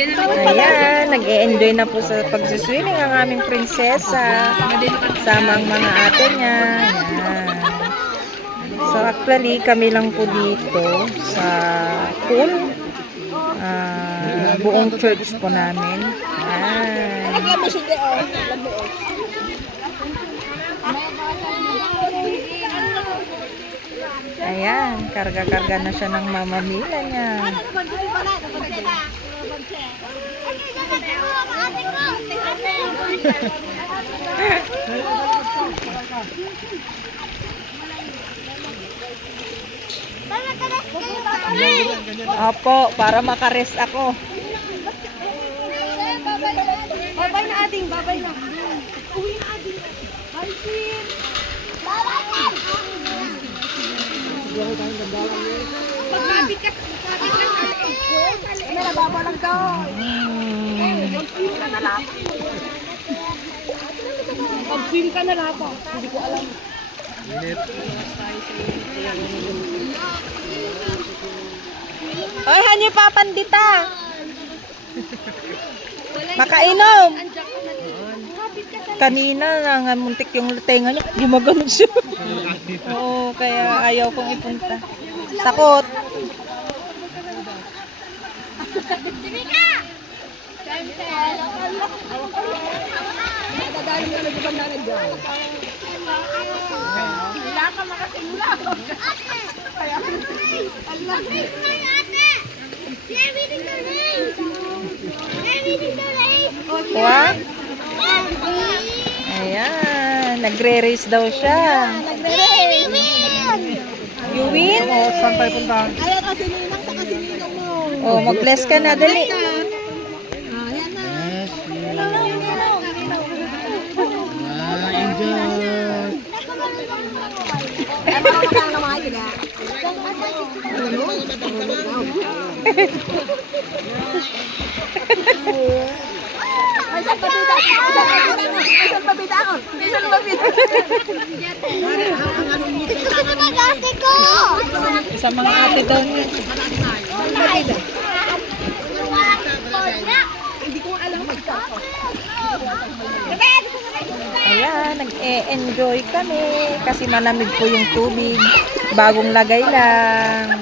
Ayan, nag-e-enjoy na po sa pagsiswimming ang aming prinsesa. Sama ang mga ate niya. Ayan. So actually, kami lang po dito sa pool. Buong church po namin. Ayan. Ayan, karga-karga na siya ng mamamila niya. Opo, para makarest ako. Babay na ating, babay na. Uwi na ating. Bye, Sim. Babay na. Pagkabikas ating. May nababalag daw. Mag-swim ka na lang. Mag-swim ka na lang. Hindi ko alam. Oy, hanyo pa pandita. Makainom. Kanina nangamuntik yung tenga niya. Gumagano siya. Oo, kaya ayaw kong ipunta. Takot. Dadali mo na dito na dyan. Wala ka makasimula. What? Ayan, nagre-race daw siya. You win? Saan tayo punta? Ayaw kasi ninang sa kasi ninang mo. Oh, mag-bless ka na, dali. Ayan na. Enjoy! Ano ka na mga kila? Ay, saan pabida? Saan pabida ako? Saan pabida? Sa mga ate daw niya. Hindi ko alam magkako. Ayan, nag-e-enjoy kami kasi malamig po yung tubig. Bagong lagay lang.